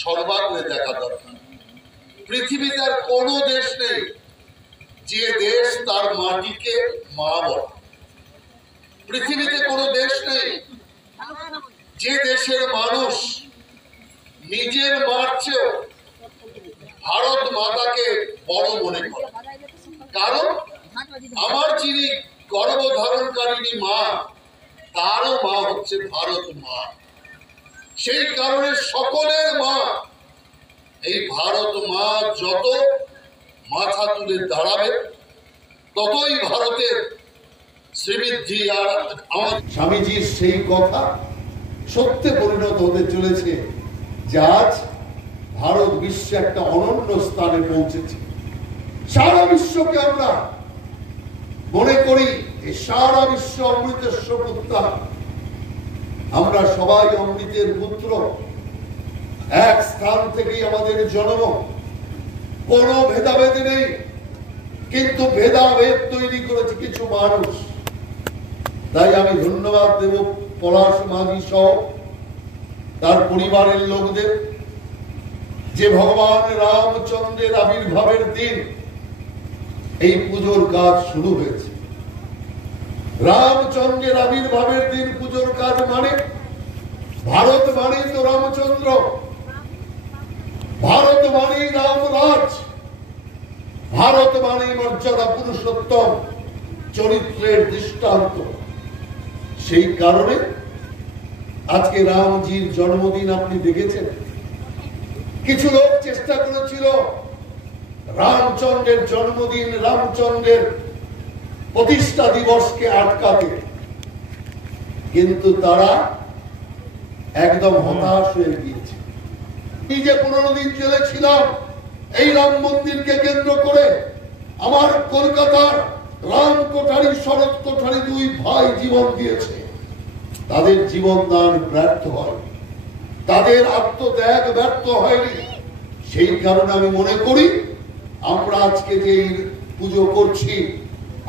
সর্বাগ্রে দেখা দরকার। পৃথিবীতে আর কোনো দেশ নেই যে দেশ তার মাটিকে মা বলে। পৃথিবীতে কোনো দেশ নেই যে দেশের মানুষ নিজের মার চেয়েও ভারত মাতাকে বড় মনে করে। কারণ আমার যিনি গর্ভধারণকারিণী মা, তারও মা হচ্ছে ভারত মা। সেই কারণে সকলের মা এই ভারত মা যত মাথা তুলে দাঁড়াবে ততই ভারতের শ্রীবৃদ্ধি। আর আমার স্বামীজির সেই কথা সত্যে পরিণত হতে চলেছে যে আজ ভারত বিশ্বে একটা অনন্য স্থানে পৌঁছেছে। সারা বিশ্বকে আমরা মনে করি এই সারা বিশ্ব অমৃতেশ্বর পুত্রা। আমরা সবাই অমৃতের পুত্র, এক স্থান থেকেই আমাদের জন্ম, কোনো ভেদাভেদ নেই। কিন্তু ভেদাভেদ তৈরি করেছে কিছু মানুষ। তাই আমি ধন্যবাদ দেব পলাশ মাঝি সহ তার পরিবারের লোকদের, যে ভগবান রামচন্দ্রের আবির্ভাবের দিন এই পুজোর কাজ শুরু হয়েছে। রামচন্দ্রের আবির্ভাবের দিন পুজোর কাজ মানে ভারত মানেই তো রামচন্দ্র, ভারত মানেই রামরাজ, ভারত মানেই মর্যাদা পুরুষোত্তম চরিত্রের দৃষ্টান্ত। সেই কারণে আজকে রামজির জন্মদিন আপনি দেখেছেন। কিছু লোক চেষ্টা করেছিল রামচন্দ্রের জন্মদিন, রামচন্দ্রের প্রতিষ্ঠা দিবসকে আটকাতে, কিন্তু তারা একদম হতাশ হয়ে গিয়েছে। নিজে 15 দিন জেলে ছিলাম এই রাম মন্দিরকে কেন্দ্র করে। আমার কলকাতার রাম কোঠারি, শরৎ কোঠারি 2 ভাই জীবন দিয়েছে। তাদের জীবন দান ব্যর্থ হয়, তাদের আত্মত্যাগ ব্যর্থ হয়নি। সেই কারণে আমি মনে করি আমরা আজকে যে পুজো করছি,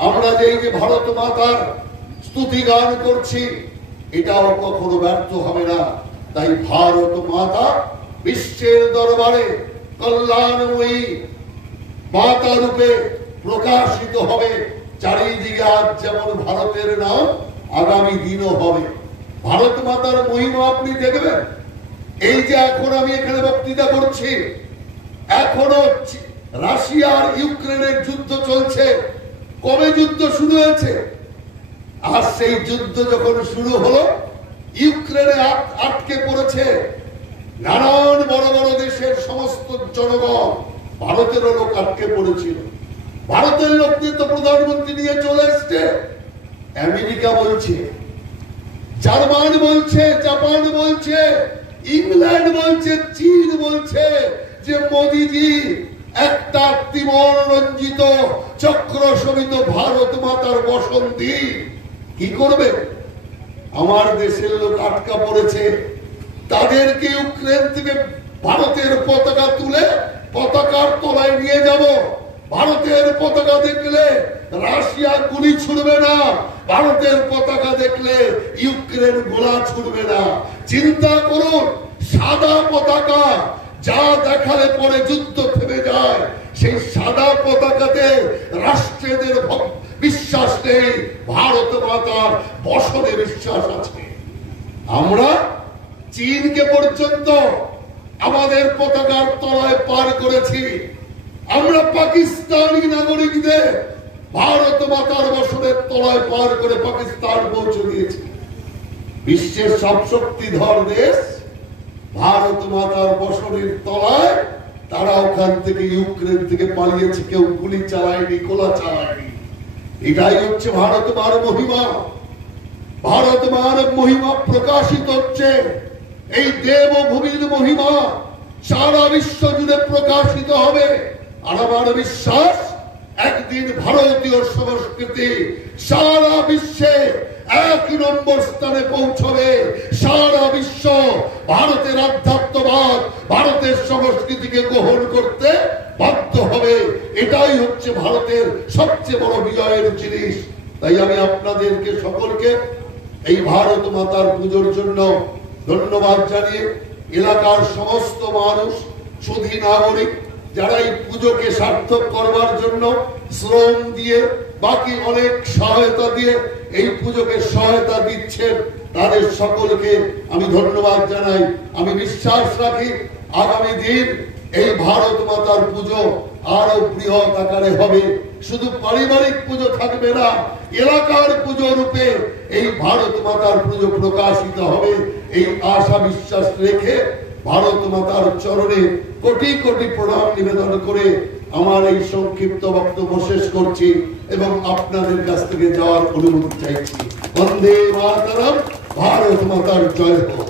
আমরা যে ভারত মাতার স্তুতি গান করছি, এটাও কখনো ব্যর্থ হবে না। তাই ভারত মাতা বিশ্বের দরবারে কল্যাণময়ী মাতা রূপে প্রকাশিত হবে। চারিদিকে আজ যেমন ভারতের নাম, আগামী দিনও হবে। ভারত মাতার মহিমা আপনি দেখবেন। এই যে এখন আমি এখানে বক্তৃতা করছি, এখনো রাশিয়া আর ইউক্রেনের যুদ্ধ চলছে। কবে যুদ্ধ শুরু হয়েছে? আর সেই যুদ্ধ যখন শুরু হলো, ইউক্রেনে আটকে পড়েছে নানান বড় বড় দেশের সমস্ত জনগণ। ভারতেরও লোক আটকে পড়েছিল। ভারতের লোকদের তো প্রধানমন্ত্রী নিয়ে চলে এসছে। আমেরিকা বলছে, জার্মান বলছে, জাপান বলছে, ইংল্যান্ড বলছে, চীন বলছে যে মোদিজি একটা ত্রিবর্ণ রঞ্জিত চক্র শোভিত ভারত মাতার বসন্তি কি করবে? আমার দেশের লোক আটকা পড়েছে, তাদেরকে ইউক্রেন থেকে ভারতের পতাকা তুলে পতাকার তলায় নিয়ে যাব। ভারতের পতাকা দেখলে রাশিয়া গুলি ছুড়বে না, ভারতের পতাকা দেখলে ইউক্রেন গোলা ছুড়বে না। চিন্তা করুন, সাদা পতাকা যা দেখালে পরে যুদ্ধ থেমে যায়, সেই সাদা পতাকাতে রাষ্ট্রদের বিশ্বাস নেই, ভারত মাতার বসনে বিশ্বাস আছে। আমরা চীনকে পর্যন্ত আমাদের পতাকার তলায় পার করেছি। আমরা পাকিস্তানি নাগরিকদের ভারত মাতার বসনের তলায় পার করে পাকিস্তান পৌঁছে দিয়েছি। বিশ্বের সব শক্তিধর দেশ ভারত মাতার বসনের তলায়, তারা ওখান থেকে ইউক্রেন থেকে পালিয়েছে। কেউ গুলি চালায়নি, গোলা চালায়নি। এটাই হচ্ছে ভারত মার মহিমা। ভারত মার মহিমা প্রকাশিত হচ্ছে এই দেবভূমির মহিমা সারা বিশ্ব জুড়ে প্রকাশিত হবে। আর আমার বিশ্বাস একদিন ভারতীয় সংস্কৃতি সারা বিশ্বে 1 নম্বর স্থানে পৌঁছবে। সারা বিশ্ব ভারতের আধ্যাত্মবাদ, ভারতের সংস্কৃতিকে গ্রহণ করতে বাধ্য হবে। এটাই হচ্ছে ভারতের সবচেয়ে বড় বিজয়ের জিনিস। তাই আমি আপনাদেরকে সকলকে এই ভারত মাতার পুজোর জন্য ধন্যবাদ জানিয়ে এলাকার সমস্ত মানুষ, সুধী নাগরিক যারা এই পুজোকে সার্থক করবার জন্য শ্রম দিয়ে, বাকি অনেক সহায়তা দিয়ে এই পুজোকে সহায়তা দিচ্ছেন, তাদের সকলকে আমি ধন্যবাদ জানাই। আমি বিশ্বাস রাখি আগামী দিন এই ভারত মাতার পুজো আরো বৃহৎ আকারে হবে। শুধু পারিবারিক পুজো থাকবে না, এলাকার পুজো রূপে এই ভারত মাতার পুজো প্রকাশিত হবে। এই আশা বিশ্বাস রেখে ভারত মাতার চরণে কোটি কোটি প্রণাম নিবেদন করে আমার এই সংক্ষিপ্ত বক্তব্য শেষ করছি এবং আপনাদের কাছ থেকে যাওয়ার অনুমতি চাইছি। বন্দে মাতরম, ভারত মাতার জয় হোক।